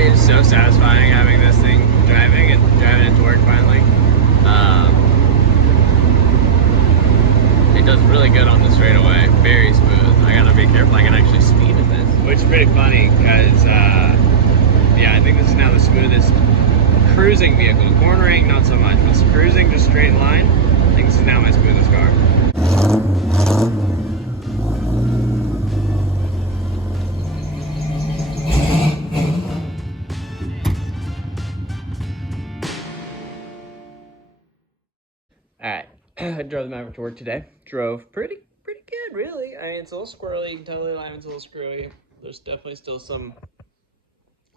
honestly, it's so satisfying having this thing driving it to work finally. It does really good on the straightaway, very smooth. I gotta be careful, I can actually speed in this. Which is pretty funny, because, yeah, I think this is now the smoothest cruising vehicle. Cornering, not so much, but cruising, just straight line, I think this is now my smoothest car. Alright, I drove the Maverick to work today. Drove pretty good, really. I mean, it's a little squirrely. You can tell the alignment's a little screwy. There's definitely still some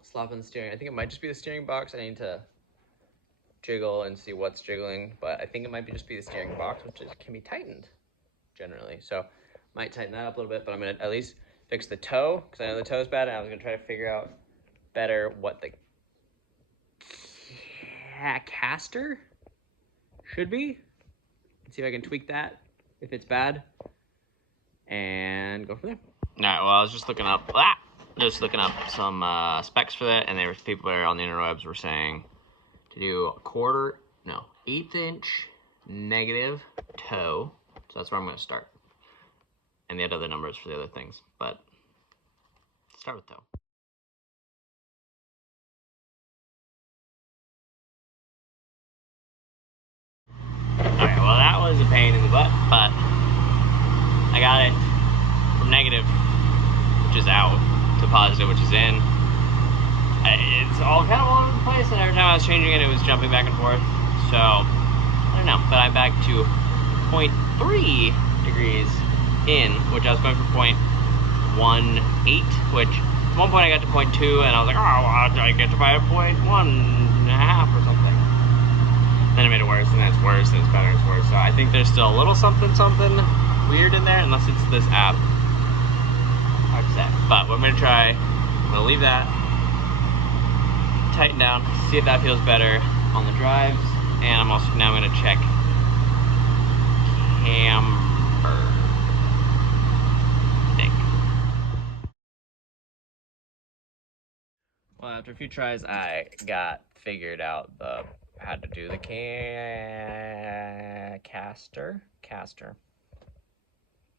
slop in the steering. I think it might just be the steering box. I need to jiggle and see what's jiggling, but I think it might just be the steering box, which can be tightened generally. So might tighten that up a little bit, but I'm gonna at least fix the toe, because I know the toe's bad, and I was gonna try to figure out better what the caster should be. See if I can tweak that if it's bad, and go from there. All right. Well, I was just looking up some specs for that, and there was people there on the interwebs were saying to do a 1/8 inch negative toe. So that's where I'm going to start, and they had other numbers for the other things, but start with toe. Alright, well that was a pain in the butt, but I got it from negative, which is out, to positive, which is in. It's all kind of all over the place, and every time I was changing it, it was jumping back and forth. So, I don't know, but I'm back to 0.3 degrees in, which I was going for 0.18, which at one point I got to 0.2, and I was like, oh, well, I get to 5.1 and a half or something. Then it made it worse, and then it's worse, and it's better, it's worse. So I think there's still a little something weird in there, unless it's this app. Hard to say. But what I'm gonna try, I'm gonna leave that, tighten down, see if that feels better on the drives, and I'm also now gonna check camber. I think. Well, after a few tries, I got figured out how to do the caster,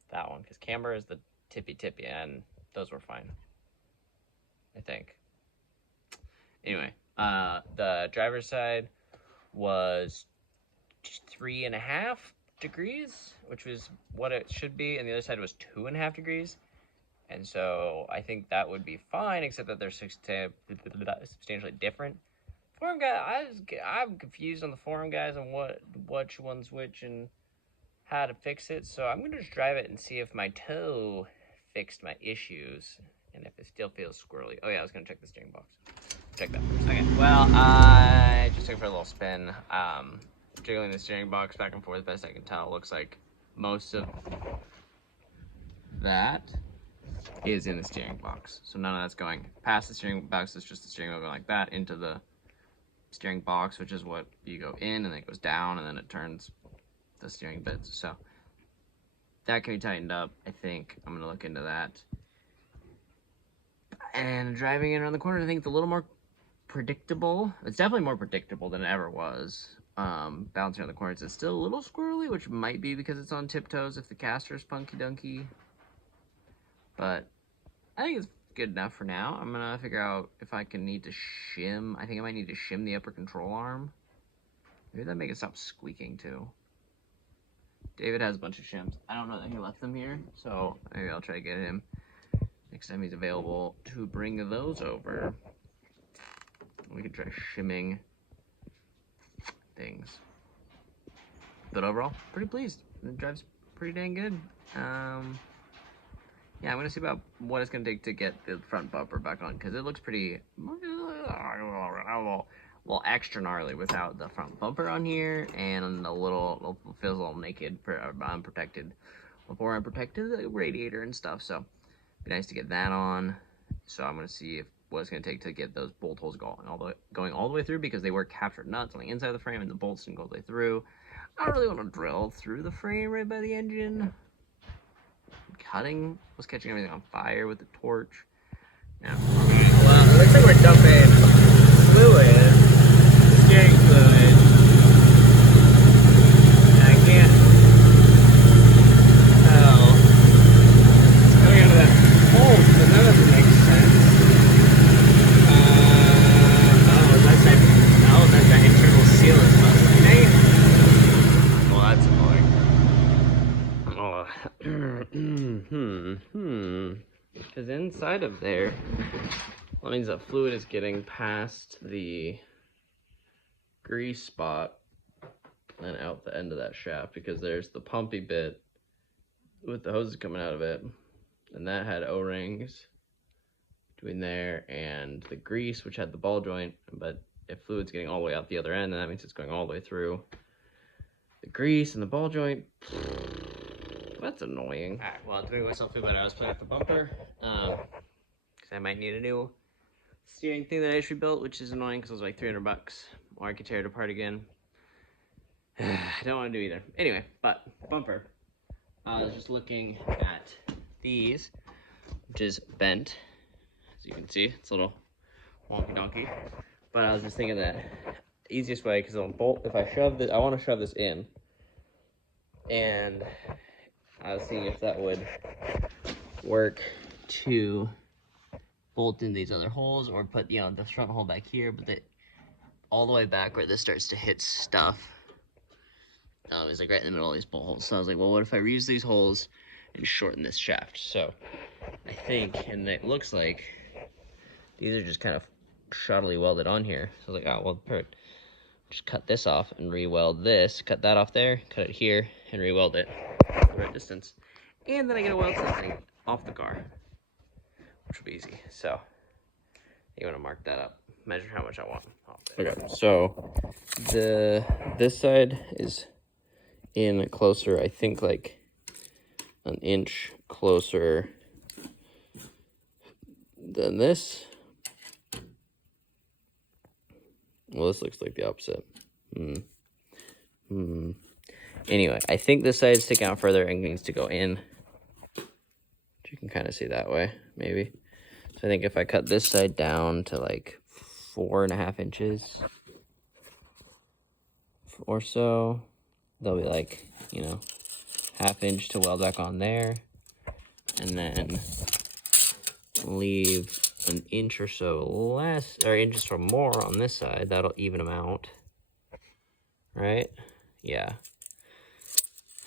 that one, because camber is the tippy, and those were fine, I think. Anyway, the driver's side was 3.5 degrees, which was what it should be, and the other side was 2.5 degrees. And so I think that would be fine, except that they're substantially different. Forum guy, I'm confused on the forum guys on which one's which and how to fix it. So I'm gonna just drive it and see if my toe fixed my issues and if it still feels squirrely. Oh yeah, I was gonna check the steering box. Check that first. Okay. Well, I just took it for a little spin. Jiggling the steering box back and forth best I can tell. It looks like most of that is in the steering box. So none of that's going past the steering box. It's just the steering wheel going like that into the steering box, which is what you go in, and then it goes down, and then it turns the steering bits. So that can be tightened up. I think I'm gonna look into that. And driving it around the corner, I think it's a little more predictable. It's definitely more predictable than it ever was. Bouncing around the corners, it's still a little squirrely, which might be because it's on tiptoes if the caster's funky dunky. But I think it's good enough for now. I'm gonna figure out if I need to shim. I think I might need to shim the upper control arm. Maybe that'd make it stop squeaking too. David has a bunch of shims. I don't know that he left them here, so maybe I'll try to get him next time he's available to bring those over. We can try shimming things. But overall, pretty pleased. It drives pretty dang good. Yeah, I'm gonna see about what it's gonna take to get the front bumper back on, because it looks pretty well extra gnarly without the front bumper on here, and feels a little naked, unprotected, before unprotected radiator and stuff. So it'd be nice to get that on. So I'm gonna see what it's gonna take to get those bolt holes going all the way through, because they were captured nuts on the inside of the frame and the bolts didn't go all the way through. I don't really want to drill through the frame right by the engine. Cutting was catching everything on fire with the torch. Yeah. Well, it looks like we're dumping inside of there, that means that fluid is getting past the grease spot and out the end of that shaft, because there's the pumpy bit with the hoses coming out of it, and that had O-rings between there and the grease, which had the ball joint. But if fluid's getting all the way out the other end, then that means it's going all the way through the grease and the ball joint. That's annoying. All right, well, to make myself feel better, I was playing with the bumper, because I might need a new steering thing that I just rebuilt, which is annoying because it was like $300, or I could tear it apart again. I don't want to do either. Anyway, but bumper. I was just looking at these, which is bent. As you can see, it's a little wonky donkey. But I was just thinking that the easiest way, because I'll bolt, if I shove this, I want to shove this in. And I was seeing if that would work to bolt in these other holes, or put, you know, the front hole back here, but that all the way back where this starts to hit stuff is like right in the middle of these bolt holes. So I was like, well, what if I reuse these holes and shorten this shaft? So I think, and it looks like these are just kind of shoddily welded on here. So I was like, oh, well, perfect. Just cut this off and re-weld this, cut that off there, cut it here, and re-weld it the right distance. And then I get to weld something off the car, which will be easy. So you want to mark that up, measure how much I want off there. Okay, so this side is in closer, I think like an inch closer than this. Well, this looks like the opposite. Anyway, I think this side is sticking out further and needs to go in. You can kind of see that way, maybe. So I think if I cut this side down to like 4.5 inches or so, they'll be like, you know, 1/2 inch to weld back on there, and then leave an inch or so less, or inches or more on this side. That'll even them out, right? Yeah.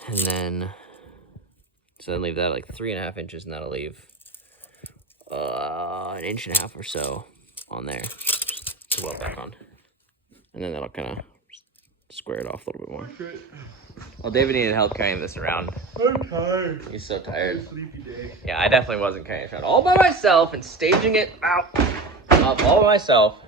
And then, so then leave that like 3.5 inches, and that'll leave 1.5 inches or so on there to weld back on. And then that'll kind of square it off a little bit more. Okay. Well, David needed help carrying this around. I'm tired. He's so tired. It's a sleepy day. Yeah, I definitely wasn't carrying it around all by myself and staging it out all by myself.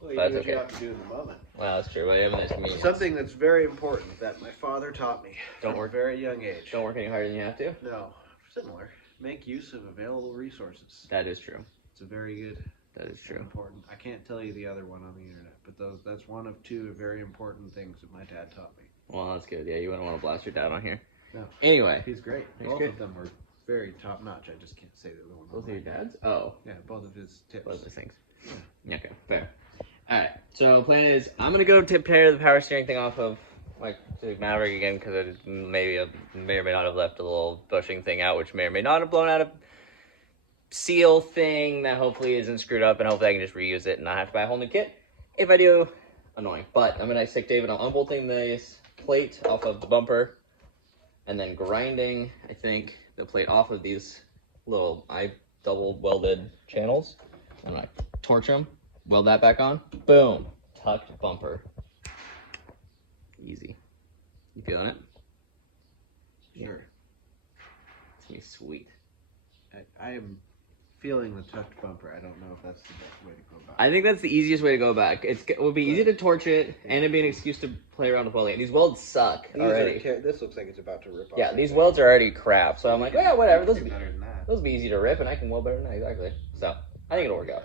Well, you do what you have to do in the moment. Well, that's true. But you have a nice convenience. Something that's very important that my father taught me from a very young age. Don't work any harder than you have to? No. Similar. Make use of available resources. That is true. It's a very good. That is true. Important. I can't tell you the other one on the internet, but that's one of two very important things that my dad taught me. Well, that's good. Yeah, you wouldn't want to blast your dad on here. No. Anyway. He's great. Both of them were very top notch. I just can't say the other one. Both of your dads? Oh. Yeah, both of his tips. Both of his things. Yeah. Okay, fair. Alright, so plan is, I'm going to go tear the power steering thing off of my Maverick again, because it may or may not have left a little bushing thing out, which may or may not have blown out a seal thing that hopefully isn't screwed up, and hopefully I can just reuse it and not have to buy a whole new kit. If I do, annoying. But I'm going to stick David on unbolting this plate off of the bumper, and then grinding, I think, the plate off of these little double welded channels. I'm going to torch them, weld that back on, boom, tucked bumper. Easy. You feeling it? Sure. It's gonna be sweet. I am feeling the tucked bumper. I don't know if that's the best way to go about it. I think that's the easiest way to go back. It would be easy to torch it, and it'd be an excuse to play around with welding. These welds suck already. This looks like it's about to rip off. Yeah, these welds are already crap. So I'm like, yeah, whatever. Those will be easy to rip, and I can weld better than that. Exactly. So I think it'll work out.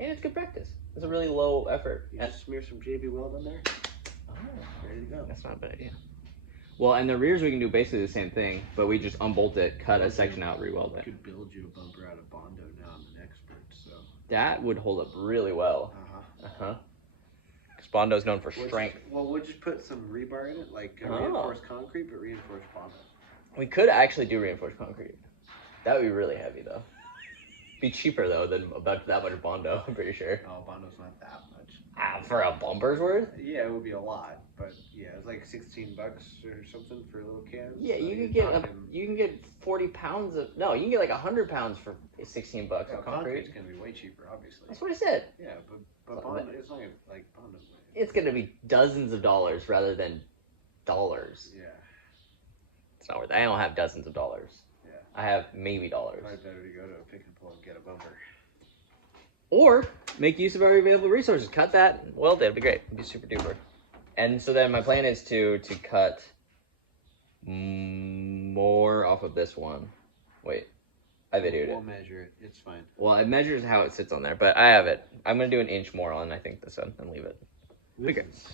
And it's good practice. It's a really low effort. You just smear some JB Weld on there. Oh, there you go. That's not a bad idea. Well, and the rears we can do basically the same thing, but we just unbolt it, cut a section out, re-weld it. I could build you a bumper out of Bondo now. I'm an expert, so. That would hold up really well. Because Bondo's known for strength. We'll just put some rebar in it, like reinforced concrete, but reinforced Bondo. We could actually do reinforced concrete. That would be really heavy, though. Be cheaper though than about that much Bondo. I'm pretty sure. No, Bondo's not that much. For a bumper's worth. Yeah, it would be a lot, but yeah, it's like $16 or something for little cans. Yeah, So you you're could get talking- you can get 40 pounds of you can get like 100 pounds for $16 Well, on concrete. concrete's gonna be way cheaper, obviously. That's what I said. Yeah, but Bondo, it's not gonna, like Bondo's. It's gonna be dozens of dollars rather than dollars. Yeah, It's not worth it. I don't have dozens of dollars. Yeah. I have maybe dollars. probably better to go to a pick and pull and get a bumper. Or make use of our available resources. Cut that. Well, that'd be great. It'd be super duper. And so then my plan is to cut more off of this one. Wait, I videoed We'll it. measure it. It's fine. Well, it measures how it sits on there, but I have it. I'm gonna do an inch more on I think this one and leave it. This Okay. is